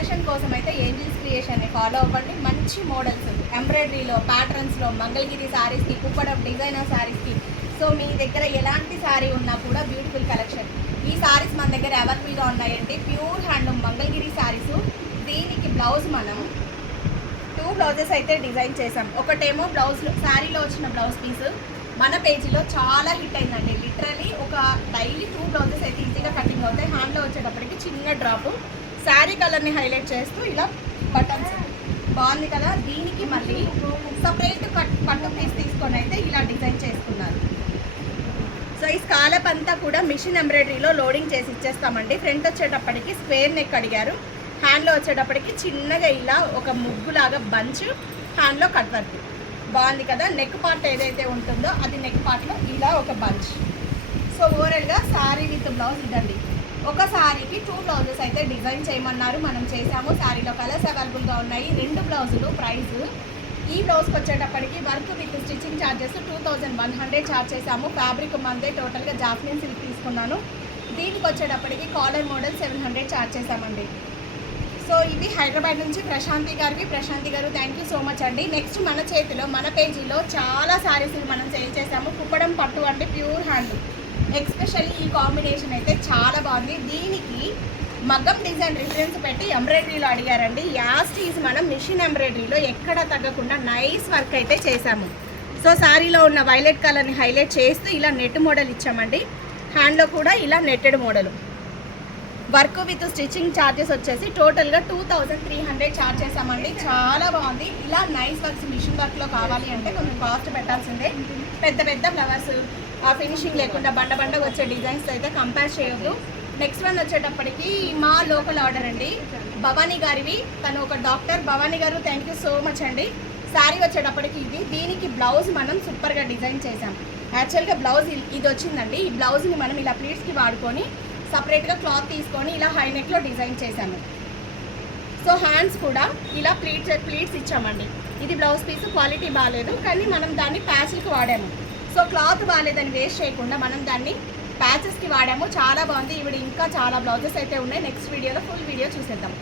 Collection కోసం అయితే Angeles క్రియేషన్ని follow అవ్వండి. మంచి మోడల్స్ ఎంబ్రాయిడరీలో, ప్యాటర్న్స్లో, మంగళగిరి శారీస్కి, కుప్పడం డిజైనర్ శారీస్కి. సో మీ దగ్గర ఎలాంటి శారీ ఉన్నా కూడా బ్యూటిఫుల్ కలెక్షన్. ఈ శారీస్ మన దగ్గర అవైలబుల్గా ఉన్నాయండి. Pure handloom Mangalagiri saris. దీనికి బ్లౌజ్ మనం 2 బ్లౌజెస్ అయితే డిజైన్ చేసాం. ఒకటేమో బ్లౌజ్ శారీలో వచ్చిన బ్లౌజ్ పీస్ మన పేజీలో చాలా హిట్ అయిందండి. లిటరలీ ఒక డైలీ 2 బ్లౌజెస్ అయితే ఈజీగా కటింగ్ అవుతాయి. హ్యాండ్లో వచ్చేటప్పటికి చిన్న డ్రాప్ శారీ కలర్ని హైలైట్ చేస్తూ ఇలా బటన్స్ బాగుంది కదా. దీనికి మళ్ళీ సపరేట్ పట్టు పీస్ తీసుకొని అయితే ఇలా డిజైన్ చేసుకున్నారు. సో ఈ స్కాలప్ అంతా కూడా మిషన్ ఎంబ్రాయిడరీలో లోడింగ్ చేసి ఇచ్చేస్తామండి. ఫ్రంట్ వచ్చేటప్పటికి స్క్వేర్ నెక్ అడిగారు. హ్యాండ్లో వచ్చేటప్పటికి చిన్నగా ఇలా ఒక ముగ్గులాగా బంచ్, హ్యాండ్లో కట్ వర్క్ బాగుంది కదా. నెక్ పార్ట్ ఏదైతే ఉంటుందో అది నెక్ పార్ట్లో ఇలా ఒక బంచ్. సో ఓవరాల్గా శారీ విత్ బ్లౌజ్ ఇదండి. ఒక శారీకి 2 బ్లౌజెస్ అయితే డిజైన్ చేయమన్నారు, మనం చేసాము. శారీలో కలర్స్ అవైలబుల్గా ఉన్నాయి. 2 బ్లౌజులు ప్రైస్. ఈ బ్లౌజ్కి వచ్చేటప్పటికి work with stitching charges 2100 charge చేసాము. ఫ్యాబ్రిక్ మందే టోటల్గా జాస్మిన్ సిల్క్ తీసుకున్నాను. దీనికి వచ్చేటప్పటికి కాలర్ మోడల్ 700 ఛార్జ్ చేసామండి. సో ఇవి హైదరాబాద్ నుంచి ప్రశాంతి గారు థ్యాంక్ యూ సో మచ్ అండి. నెక్స్ట్ మన చేతిలో మన పేజీలో చాలా శారీస్ మనం సేల్ చేసాము. కుప్పడం పట్టు అంటే ప్యూర్ హ్యాండ్. ఎస్పెషల్లీ ఈ కాంబినేషన్ అయితే చాలా బాగుంది. దీనికి మగ్గం డిజైన్ రిఫరెన్స్ పెట్టి ఎంబ్రాయిడరీలో అడిగారండి. యాస్టీస్ మనం మిషన్ ఎంబ్రాయిడరీలో ఎక్కడ తగ్గకుండా నైస్ వర్క్ అయితే చేసాము. సో శారీలో ఉన్న వైలెట్ కలర్ని హైలైట్ చేస్తూ ఇలా నెట్ మోడల్ ఇచ్చామండి. హ్యాండ్లో కూడా ఇలా netted model. Work with stitching charges వచ్చేసి టోటల్గా 2300 ఛార్జ్ చేసామండి. చాలా బాగుంది. ఇలా నైస్ వర్క్స్ మిషన్ వర్క్లో కావాలి అంటే కొంచెం కాస్ట్ పెట్టాల్సిందే. పెద్ద పెద్ద ఫ్లవర్స్ ఆ ఫినిషింగ్ లేకుండా బండగా వచ్చే డిజైన్స్ అయితే కంపేర్ చేయొద్దు. నెక్స్ట్ వన్ వచ్చేటప్పటికి మా లోకల్ ఆర్డర్ అండి, భవానీ గారివి. తను ఒక డాక్టర్. భవానీ గారు థ్యాంక్ యూ సో మచ్ అండి. శారీ వచ్చేటప్పటికి ఇది. దీనికి బ్లౌజ్ మనం సూపర్గా డిజైన్ చేసాం. యాక్చువల్గా బ్లౌజ్ ఇది వచ్చిందండి. ఈ బ్లౌజ్ని మనం ఇలా ప్లీట్స్కి వాడుకొని సపరేట్గా క్లాత్ తీసుకొని ఇలా హై నెక్లో డిజైన్ చేశాము. సో హ్యాండ్స్ కూడా ఇలా ప్లీట్స్ ఇచ్చామండి. ఇది బ్లౌజ్ పీస్ క్వాలిటీ బాగాలేదు, కానీ మనం దాన్ని ప్యాచ్లకి వాడాము. సో క్లాత్ బాగాలేదని వేస్ట్ చేయకుండా మనం దాన్ని ప్యాచెస్కి వాడాము. చాలా బాగుంది. ఇవి ఇంకా చాలా బ్లౌజెస్ అయితే ఉన్నాయి. నెక్స్ట్ వీడియోలో ఫుల్ వీడియో చూసేద్దాం.